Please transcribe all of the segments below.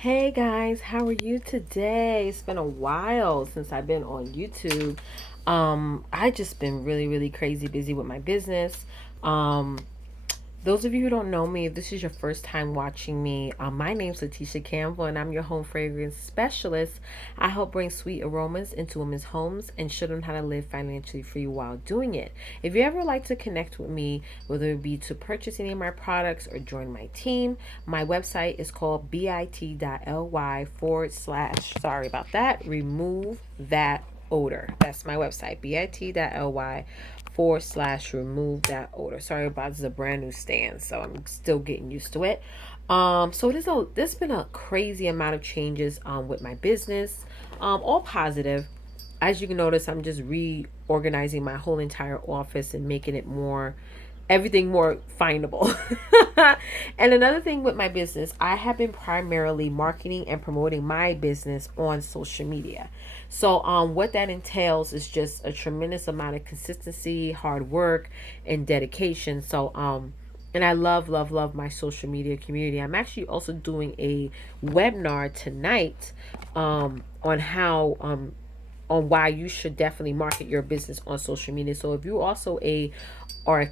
Hey guys, how are you today? It's been a while since I've been on YouTube. I just been really crazy busy with my business. Um, those of you who don't know me, if this is your first time watching me, my name's Letitia Campbell and I'm your home fragrance specialist. I help bring sweet aromas into women's homes and show them how to live financially free while doing it. If you ever like to connect with me, whether it be to purchase any of my products or join my team, my website is called bit.ly forward slash, sorry about that, remove that odor. That's my website, bit.ly forward slash remove that odor. Sorry about, this is a brand new stand, so I'm still getting used to it. So there's been a crazy amount of changes with my business, all positive. As you can notice, I'm just reorganizing my whole entire office and making it more everything more findable. And another thing with my business, I have been primarily marketing and promoting my business on social media. So what that entails is just a tremendous amount of consistency, hard work, and dedication. And I love my social media community. I'm actually also doing a webinar tonight on why you should definitely market your business on social media. So if you also a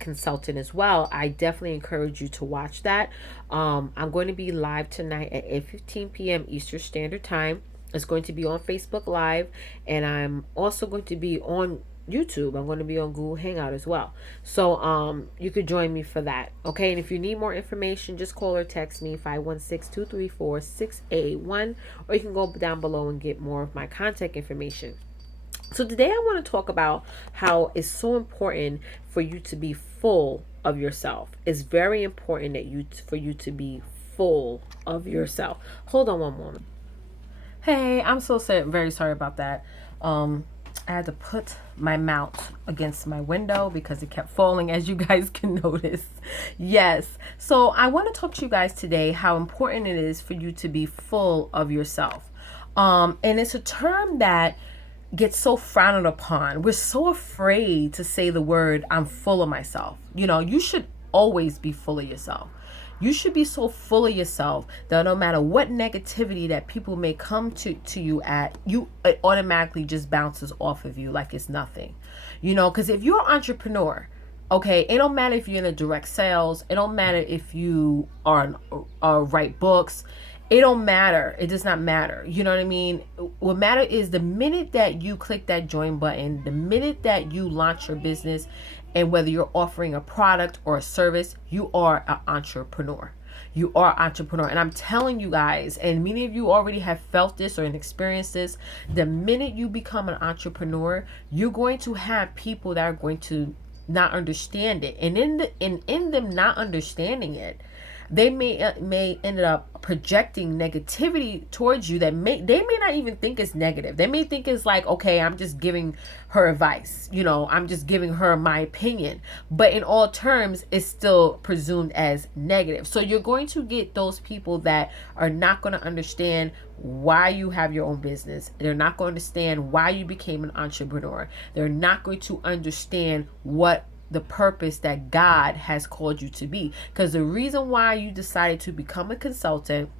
consultant as well, I definitely encourage you to watch that. I'm going to be live tonight at 8:15 p.m. Eastern Standard Time. It's going to be on Facebook Live, and I'm also going to be on YouTube. I'm going to be on Google Hangout as well. So you could join me for that. Okay, and if you need more information, just call or text me 516-234-6881, or you can go down below and get more of my contact information. So today I want to talk about how it's so important for you to be full of yourself. It's very important for you to be full of yourself. Hold on one moment. Hey, I'm so very sorry about that. I had to put my mouth against my window because it kept falling, as you guys can notice. Yes. So I want to talk to you guys today how important it is for you to be full of yourself. And it's a term that gets so frowned upon. We're so afraid to say the word, I'm full of myself. You should always be full of yourself. You should be so full of yourself that no matter what negativity that people may come to you at, it automatically just bounces off of you like it's nothing. Because if you're an entrepreneur, okay, it don't matter if you're in a direct sales. It don't matter if you write books. It don't matter. It does not matter. You know what I mean? What matter is the minute that you click that join button, the minute that you launch your business, and whether you're offering a product or a service, you are an entrepreneur. You are an entrepreneur. And I'm telling you guys, and many of you already have felt this or experienced this, the minute you become an entrepreneur, you're going to have people that are going to not understand it. And in them not understanding it, they may end up projecting negativity towards you they may not even think it's negative. They may think it's like, okay, I'm just giving her advice, I'm just giving her my opinion, but in all terms it's still presumed as negative. So you're going to get those people that are not going to understand why you have your own business. They're not going to understand why you became an entrepreneur. They're not going to understand what the purpose that God has called you to be. Because the reason why you decided to become a consultant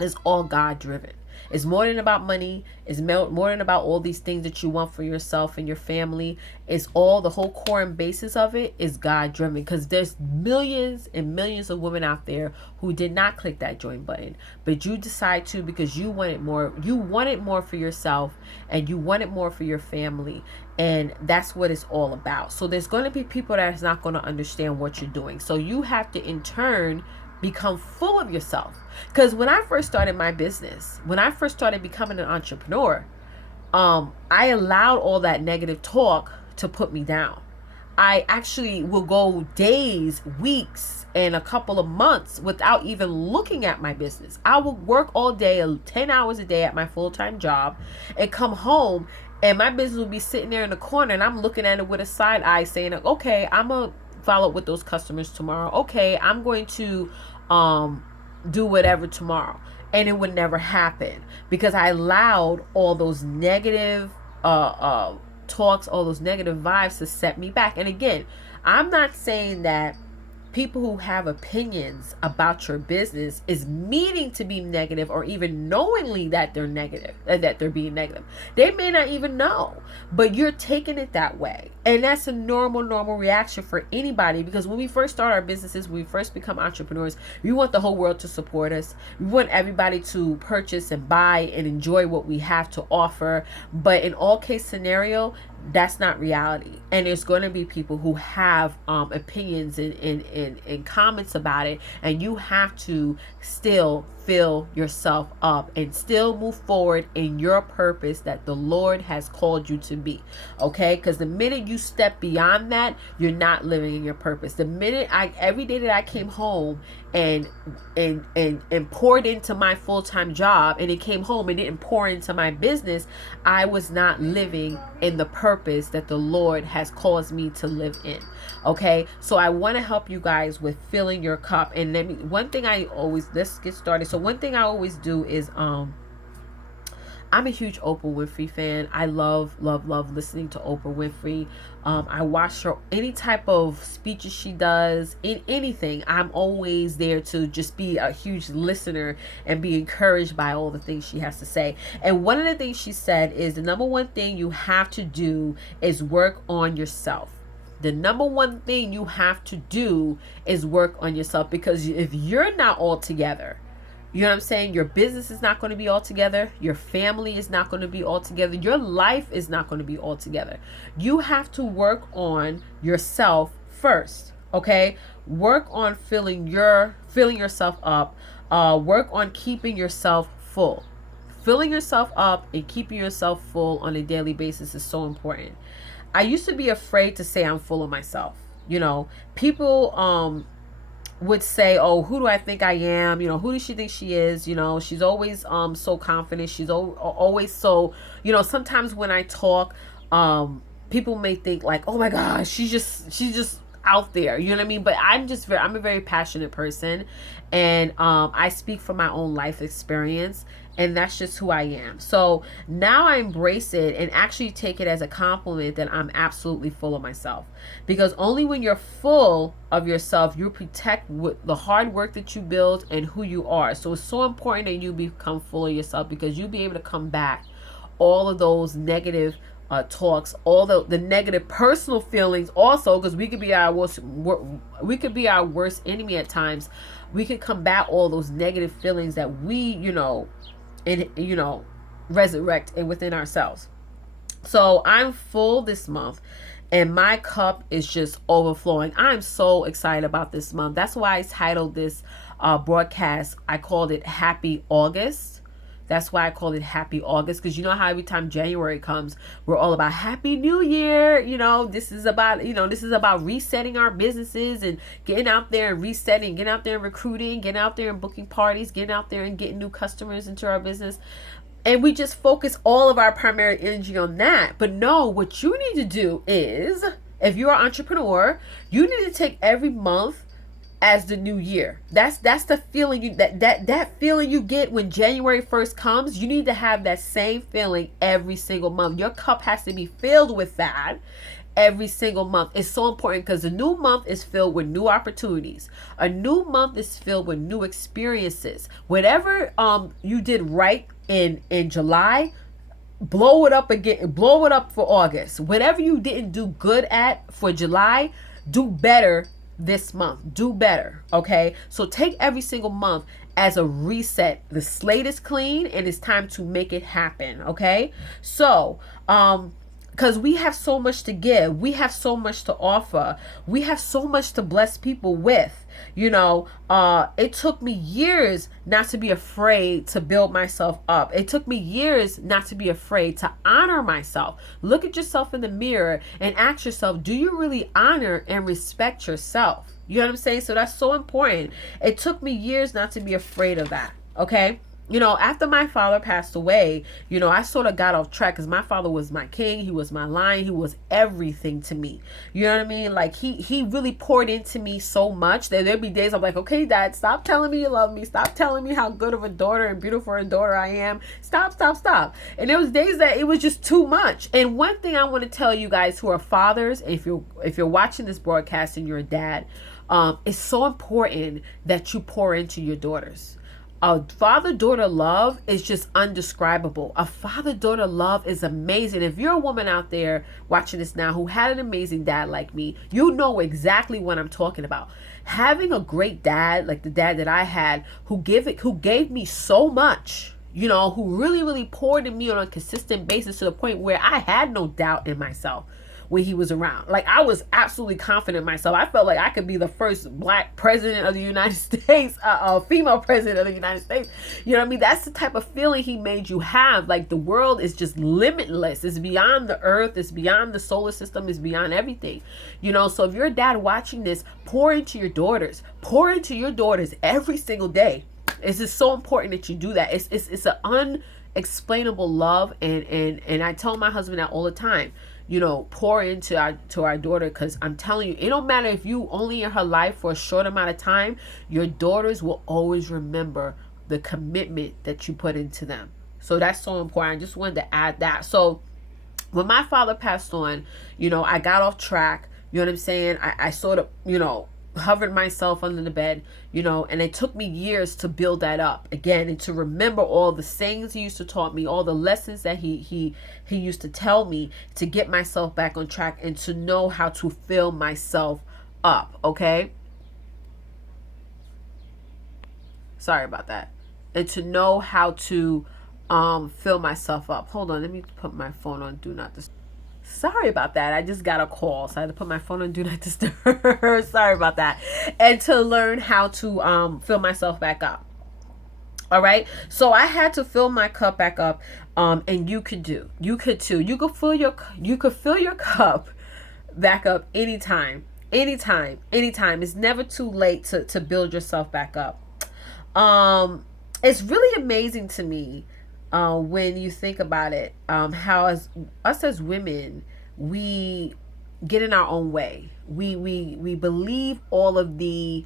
is all God driven. It's more than about money. It's more than about all these things that you want for yourself and your family. It's all, the whole core and basis of it is God driven. Because there's millions and millions of women out there who did not click that join button, but you decide to because you wanted more. You wanted more for yourself and you wanted more for your family. And that's what it's all about. So there's going to be people that's not going to understand what you're doing. So you have to in turn become full of yourself. Because when I first started my business, when I first started becoming an entrepreneur, I allowed all that negative talk to put me down. I actually will go days, weeks, and a couple of months without even looking at my business. I will work all day, 10 hours a day at my full-time job, and come home and my business will be sitting there in the corner and I'm looking at it with a side eye saying, okay, I'm going to follow up with those customers tomorrow. Okay, I'm going to do whatever tomorrow. And it would never happen because I allowed all those negative talks, all those negative vibes to set me back. And again, I'm not saying that people who have opinions about your business is meaning to be negative, or even knowingly that they're negative, that they're being negative. They may not even know, but you're taking it that way. And that's a normal reaction for anybody, because when we first start our businesses, when we first become entrepreneurs, we want the whole world to support us. We want everybody to purchase and buy and enjoy what we have to offer. But in all case scenario, that's not reality, and there's going to be people who have opinions and comments about it, and you have to still fill yourself up and still move forward in your purpose that the Lord has called you to be. Okay, because the minute you step beyond that, you're not living in your purpose. The minute every day that I came home and poured into my full-time job, and it came home and didn't pour into my business, I was not living in the purpose that the Lord has caused me to live in. Okay, so I want to help you guys with filling your cup. And let's get started. So one thing I always do is I'm a huge Oprah Winfrey fan. I love listening to Oprah Winfrey. I watch her, any type of speeches she does, in anything. I'm always there to just be a huge listener and be encouraged by all the things she has to say. And one of the things she said is the number one thing you have to do is work on yourself. The number one thing you have to do is work on yourself, because if you're not all together, you know what I'm saying? Your business is not going to be all together. Your family is not going to be all together. Your life is not going to be all together. You have to work on yourself first. Okay? Work on filling yourself up. Work on keeping yourself full. Filling yourself up and keeping yourself full on a daily basis is so important. I used to be afraid to say I'm full of myself. You know, people would say, oh, who do I think I am? You know, who does she think she is? You know, she's always so confident. She's always so, you know, sometimes when I talk, people may think like, oh my gosh, she's just out there, you know what I mean? But I'm a very passionate person, and I speak from my own life experience, and that's just who I am. So now I embrace it and actually take it as a compliment that I'm absolutely full of myself, because only when you're full of yourself, you protect the hard work that you build and who you are. So it's so important that you become full of yourself, because you'll be able to combat all of those negative talks, all the negative personal feelings also, because we could be our worst enemy at times. We could combat all those negative feelings that we resurrect within ourselves. So I'm full this month, and my cup is just overflowing. I'm so excited about this month. That's why I titled this broadcast, I called it Happy August. That's why I call it Happy August, because you know how every time January comes, we're all about Happy New Year. You know, this is about resetting our businesses and getting out there and resetting, getting out there and recruiting, getting out there and booking parties, getting out there and getting new customers into our business. And we just focus all of our primary energy on that. But no, what you need to do is, if you're an entrepreneur, you need to take every month as the new year. That's the feeling that feeling you get when January 1st comes. You need to have that same feeling every single month. Your cup has to be filled with that every single month. It's so important, because a new month is filled with new opportunities. A new month is filled with new experiences. Whatever you did right in July, blow it up again, blow it up for August. Whatever you didn't do good at for July, do better this month. Do better. Okay, so take every single month as a reset. The slate is clean and it's time to make it happen. Okay, so because we have so much to give, we have so much to offer, we have so much to bless people with. You know, it took me years not to be afraid to build myself up. It took me years not to be afraid to honor myself. Look at yourself in the mirror and ask yourself, do you really honor and respect yourself? You know what I'm saying? So that's so important. It took me years not to be afraid of that. Okay. You know, after my father passed away, you know, I sort of got off track, because my father was my king. He was my lion. He was everything to me. You know what I mean? Like he really poured into me so much that there'd be days I'm like, okay, Dad, stop telling me you love me. Stop telling me how good of a daughter and beautiful a daughter I am. Stop. And there was days that it was just too much. And one thing I want to tell you guys who are fathers, if you're watching this broadcast and you're a dad, It's so important that you pour into your daughters. A father-daughter love is just undescribable. A father-daughter love is amazing. If you're a woman out there watching this now who had an amazing dad like me, you know exactly what I'm talking about. Having a great dad, like the dad that I had, who gave me so much, who really, really poured in me on a consistent basis to the point where I had no doubt in myself when he was around. Like, I was absolutely confident in myself. I felt like I could be the first black president of the United States, female president of the United States. You know what I mean? That's the type of feeling he made you have. Like, the world is just limitless. It's beyond the earth. It's beyond the solar system. It's beyond everything. So if you're a dad watching this, pour into your daughters. Pour into your daughters every single day. It's just so important that you do that. It's an unexplainable love. And I tell my husband that all the time. Pour into our daughter, because I'm telling you, it don't matter if you only in her life for a short amount of time, your daughters will always remember the commitment that you put into them. So that's so important. I just wanted to add that. So when my father passed on, I got off track. You know what I'm saying? I sort of, hovered myself under the bed, and it took me years to build that up again and to remember all the sayings he used to taught me, all the lessons that he used to tell me, to get myself back on track and to know how to fill myself up. Okay. Sorry about that. And to know how to fill myself up. Hold on. Let me put my phone on do not disturb. Sorry about that. I just got a call, so I had to put my phone on do not disturb. Sorry about that. And to learn how to fill myself back up. All right. So I had to fill my cup back up. And you could too. You could fill your cup back up anytime. It's never too late to build yourself back up. It's really amazing to me when you think about it, how as women, we get in our own way. We believe all of the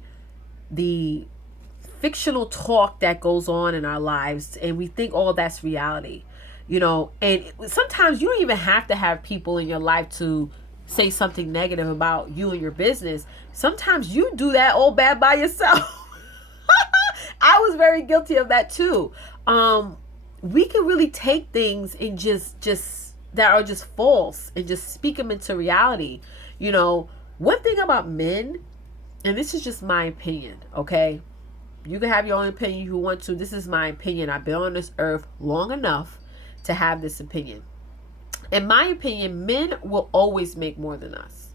fictional talk that goes on in our lives, and we think all that's reality. And sometimes you don't even have to have people in your life to say something negative about you and your business. Sometimes you do that all bad by yourself. I was very guilty of that too. We can really take things and just that are just false and just speak them into reality. One thing about men, and this is just my opinion, okay? You can have your own opinion if you want to. This is my opinion. I've been on this earth long enough to have this opinion. In my opinion, men will always make more than us.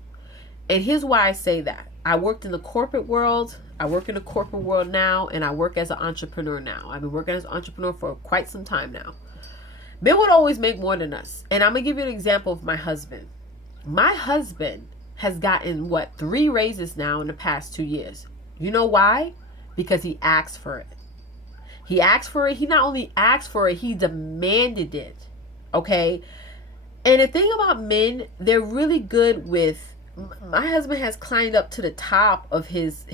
And here's why I say that. I worked in the corporate world. I work in the corporate world now, and I work as an entrepreneur now. I've been working as an entrepreneur for quite some time now. Men would always make more than us. And I'm going to give you an example of my husband. My husband has gotten, 3 raises now in the past 2 years. You know why? Because he asked for it. He asked for it. He not only asked for it, he demanded it. Okay? And the thing about men, they're really good with, my husband has climbed up to the top of his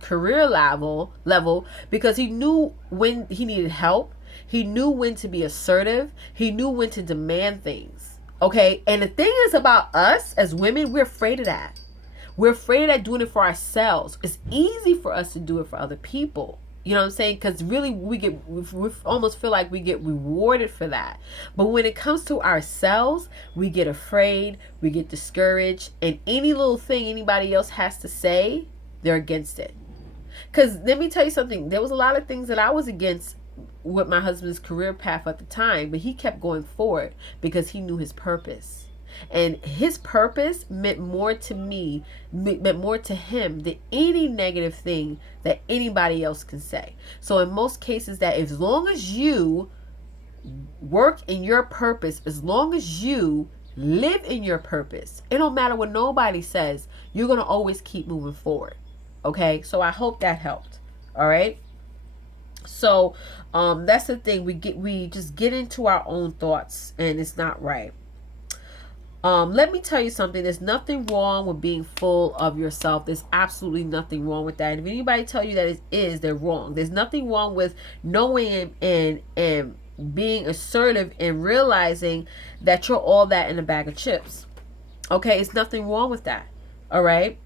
career level because he knew when he needed help. He knew when to be assertive. He knew when to demand things. Okay? And the thing is about us as women, we're afraid of that. We're afraid of doing it for ourselves. It's easy for us to do it for other people. You know what I'm saying? Because really we almost feel like we get rewarded for that. But when it comes to ourselves, we get afraid, we get discouraged, and any little thing anybody else has to say, they're against it. Because let me tell you something. There was a lot of things that I was against with my husband's career path at the time, but he kept going forward because he knew his purpose. And his purpose meant more to me, meant more to him than any negative thing that anybody else can say. So in most cases, that as long as you work in your purpose, as long as you live in your purpose, it don't matter what nobody says, you're going to always keep moving forward. Okay? So I hope that helped. All right? So that's the thing. We just get into our own thoughts, and it's not right. Let me tell you something. There's nothing wrong with being full of yourself. There's absolutely nothing wrong with that. And if anybody tell you that it is, they're wrong. There's nothing wrong with knowing and being assertive and realizing that you're all that in a bag of chips. Okay, it's nothing wrong with that. All right.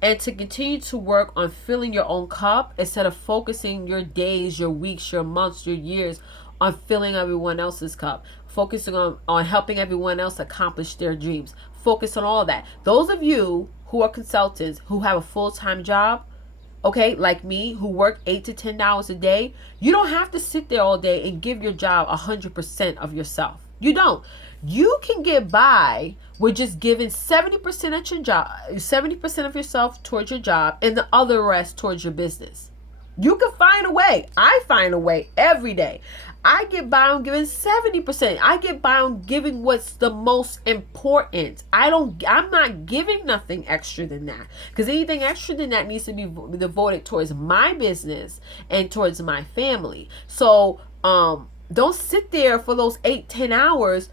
and to continue to work on filling your own cup instead of focusing your days, your weeks, your months, your years on filling everyone else's cup, focusing on helping everyone else accomplish their dreams. Focus on all that. Those of you who are consultants who have a full-time job, okay, like me, who work 8 to 10 hours a day, you don't have to sit there all day and give your job 100% of yourself. You don't. You can get by with just giving 70% at your job, 70% of yourself towards your job, and the other rest towards your business. You can find a way. I find a way every day. I get by on giving 70%. I get by on giving what's the most important. I'm not giving nothing extra than that. Because anything extra than that needs to be devoted towards my business and towards my family. So don't sit there for those 8-10 hours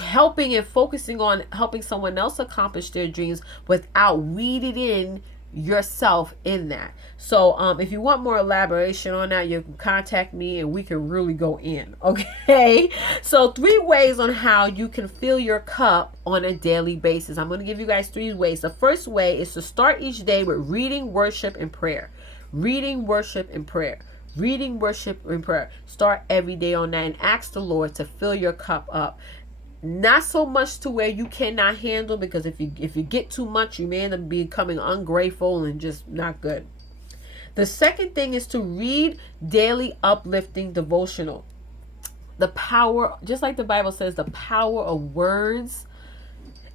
helping and focusing on helping someone else accomplish their dreams without weeding in yourself in that. So if you want more elaboration on that, you can contact me and we can really go in. Okay, so 3 ways on how you can fill your cup on a daily basis. I'm going to give you guys 3 ways. The first way is to start each day with reading, worship, and prayer. Reading, worship, and prayer. Reading, worship, and prayer. Start every day on that and ask the Lord to fill your cup up. Not so much to where you cannot handle, because if you get too much, you may end up becoming ungrateful and just not good. The second thing is to read daily uplifting devotional. The power, just like the Bible says, the power of words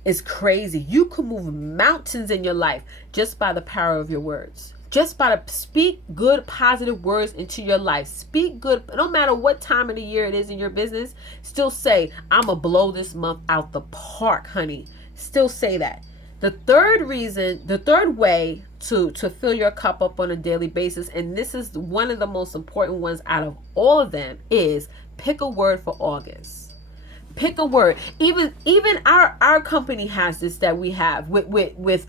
is crazy. You can move mountains in your life just by the power of your words. Just by to speak good, positive words into your life. Speak good, no matter what time of the year it is in your business. Still say, I'm going to blow this month out the park, honey. Still say that. The third way to fill your cup up on a daily basis, and this is one of the most important ones out of all of them, is pick a word for August. Pick a word. Even our company has this that we have with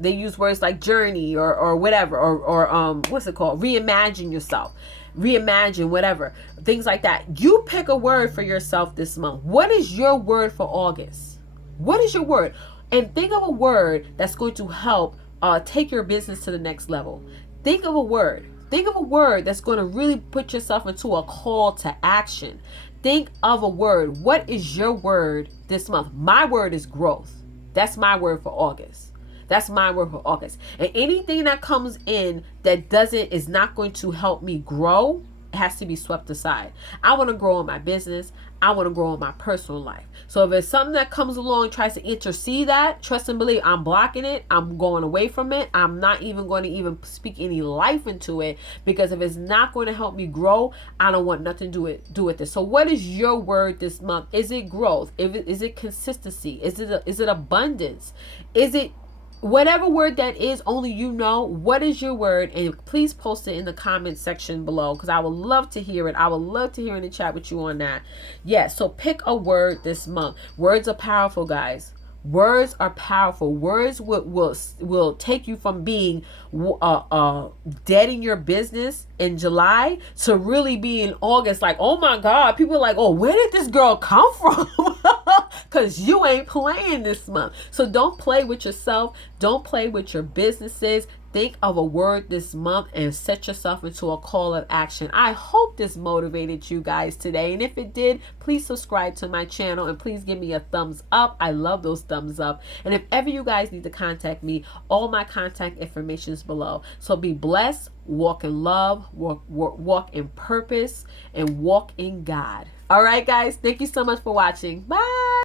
they use words like journey or whatever, or what's it called? Reimagine yourself. Reimagine, whatever. Things like that. You pick a word for yourself this month. What is your word for August? What is your word? And think of a word that's going to help take your business to the next level. Think of a word. Think of a word that's going to really put yourself into a call to action. Think of a word. What is your word this month? My word is growth. That's my word for August. That's my word for August. And anything that comes in that is not going to help me grow, it has to be swept aside. I want to grow in my business. I want to grow in my personal life. So if there's something that comes along and tries to intercede that, trust and believe, I'm blocking it. I'm going away from it. I'm not even going to even speak any life into it, because if it's not going to help me grow, I don't want nothing to do with it. So what is your word this month? Is it growth? Is it consistency? Is it abundance? Is it whatever word that is? Only you know. What is your word? And please post it in the comment section below, because I would love to hear it. I would love to hear in the chat with you on that. Yes, so pick a word this month. Words are powerful, guys. Words are powerful. Words will take you from being dead in your business in July to really be in August. Like, oh my God, people are like, oh, where did this girl come from? Because you ain't playing this month. So don't play with yourself. Don't play with your businesses. Think of a word this month and set yourself into a call of action. I hope this motivated you guys today. And if it did, please subscribe to my channel and please give me a thumbs up. I love those thumbs up. And if ever you guys need to contact me, all my contact information is below. So be blessed, walk in love, walk in purpose, and walk in God. All right, guys. Thank you so much for watching. Bye.